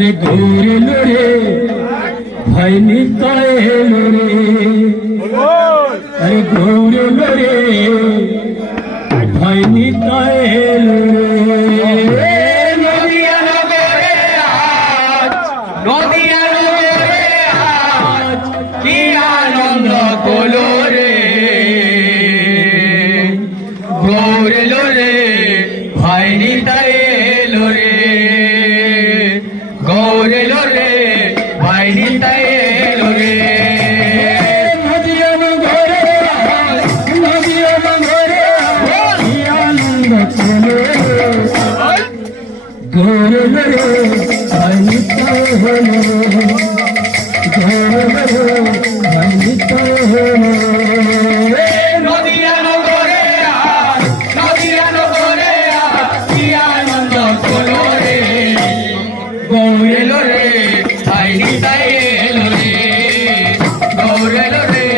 अरे गोरे लोरे भाई निताए लोरे अरे गोरे लोरे भाई निताए लोरे নদিয়া নগরে আজ নদিয়া নগরে আজ কি আনন্দ হলো রে গৌর এলো রে ভাই নিতাই এলো রে গৌর এলো রে ভাই নিতাই এলো রে নদিয়া নগরে নদিয়া নগরে কি আনন্দ হলো गोरे लोरे भाई निताए हलो गोरे लोरे भाई निताए हलो নদিয়া নগরে আজ নদিয়া নগরে আজ কি আনন্দ হলো রে গৌর এলো রে ভাই নিতাই এলো রে গৌর এলো রে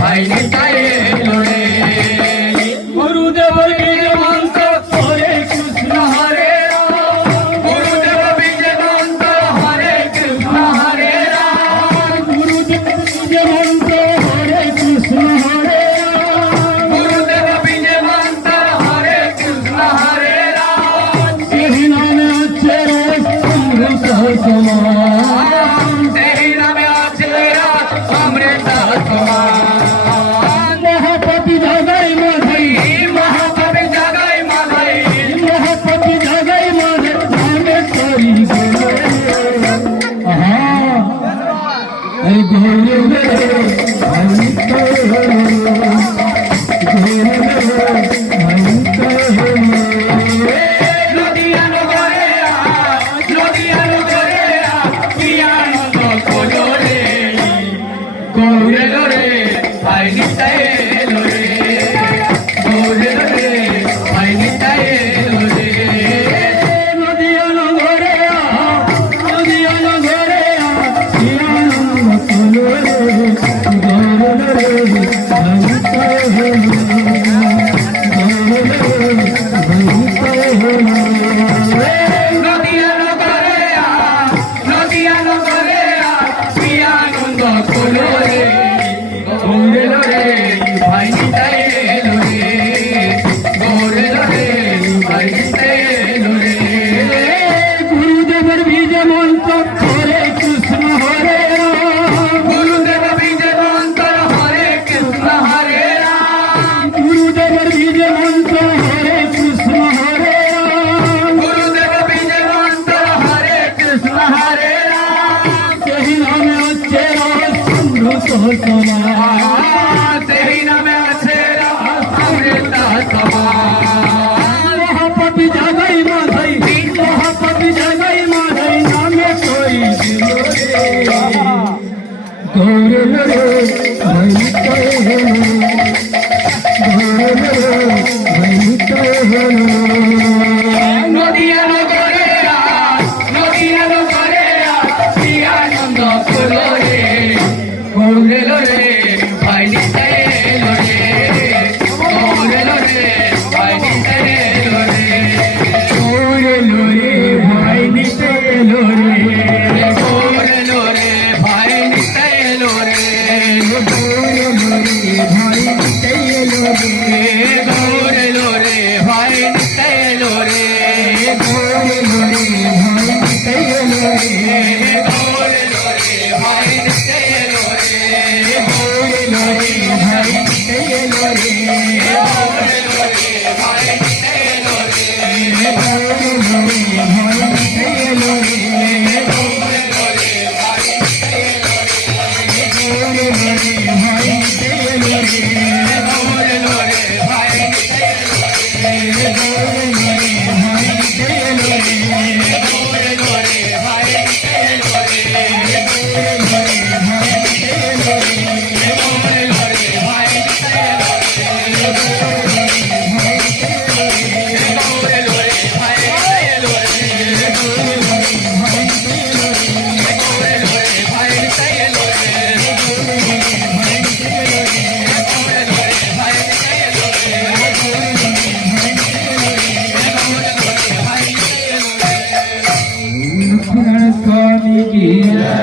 ভাই নিতাই এলো রে গুরুদেবর বীজ মন্ত্র হরে কৃষ্ণ হরে রাম গুরুদেব বীজ মন্ত্র হরে কৃষ্ণ হরে রাম गुरुदेव बीज मंत्र हरे कृष्ण हरे राम গুরুদেব বীজ মন্ত্র হরে কৃষ্ণ হরে রাম यही नाम अच्छे अमृत समान সেই নামে আছে রাত অমৃত সমান महापति जगै माधई মহাকবি জাগাই মাধাই महापति जगै माधई नामे करी गोरे हाँ अरे गोरे लोरे भाई निताए हलो गोरे लोरे भाई निताए हलो নদিয়া নগরে আজ নদিয়া নগরে আজ কি আনন্দ হলো রে গৌর এলো রে ভাই নিতাই এলো রে গৌর এলো রে ভাই নিতাই এলো রে নদিয়া নগরে নদিয়া নগরে কি আনন্দ হলো রে গোরে লোরে ভাই নিতাए হলো গোরে লোরে ভাই নিতাए হলো নদিয়া নগরে আজ নদিয়া নগরে আজ কি আনন্দ হলো রে গৌর এলো রে ভাই নিতাই এলো রে গৌর এলো রে ভাই নিতাই এলো রে গুরুদেবের বীজ মন্ত্র হরে কৃষ্ণ হরে রাম গুরুদেব বীজ মন্ত্র হরে কৃষ্ণ হরে রাম গুরুদেবের বীজ মন্ত্র হরে কৃষ্ণ হরে রাম গুরুদেব বীজ মন্ত্র হরে কৃষ্ণ হরে রাম সেই নামে হচ্ছে অমৃত সমান সেই নামে আছে অমৃত সমান মহাপতি জগৈ মাধই মহাপতি জগৈ মাধই নামে করি দিল রে গৌরে লোরে ভাই নিতাই হলো গৌরে লোরে ভাই নিতাই হলো নদিয়া নগরে আজ নদিয়া নগরে আজ কি আনন্দ হলো রে গৌর এলো রে ভাই নিতাই এলো রে গৌর এলো রে ভাই নিতাই এলো রে গোরে লোরে ভাই নিতাই এলো রে গৌর এলো রে ভাই নিতাই এলো রে গোরে লোরে ভাই নিতাই এলো রে গৌর এলো রে ভাই নিতাই এলো রে গোরে লোরে ভাই নিতাই এলো রে গৌর এলো রে ভাই নিতাই এলো রে গোরে লোরে ভাই নিতাই এলো রে গৌর এলো রে ভাই নিতাই এলো রে গোরে লোরে ভাই নিতাই এলো রে গোরে লোরে ভাই নিতাই এলো রে গৌর এলো রে ভাই নিতাই এলো রে গোরে লোরে ভাই নিতাই এলো রে গৌর এলো রে ভাই নিতাই এলো রে গোরে লোরে ভাই নিতাই এলো রে গৌর এলো রে ভাই নিতাই এলো রে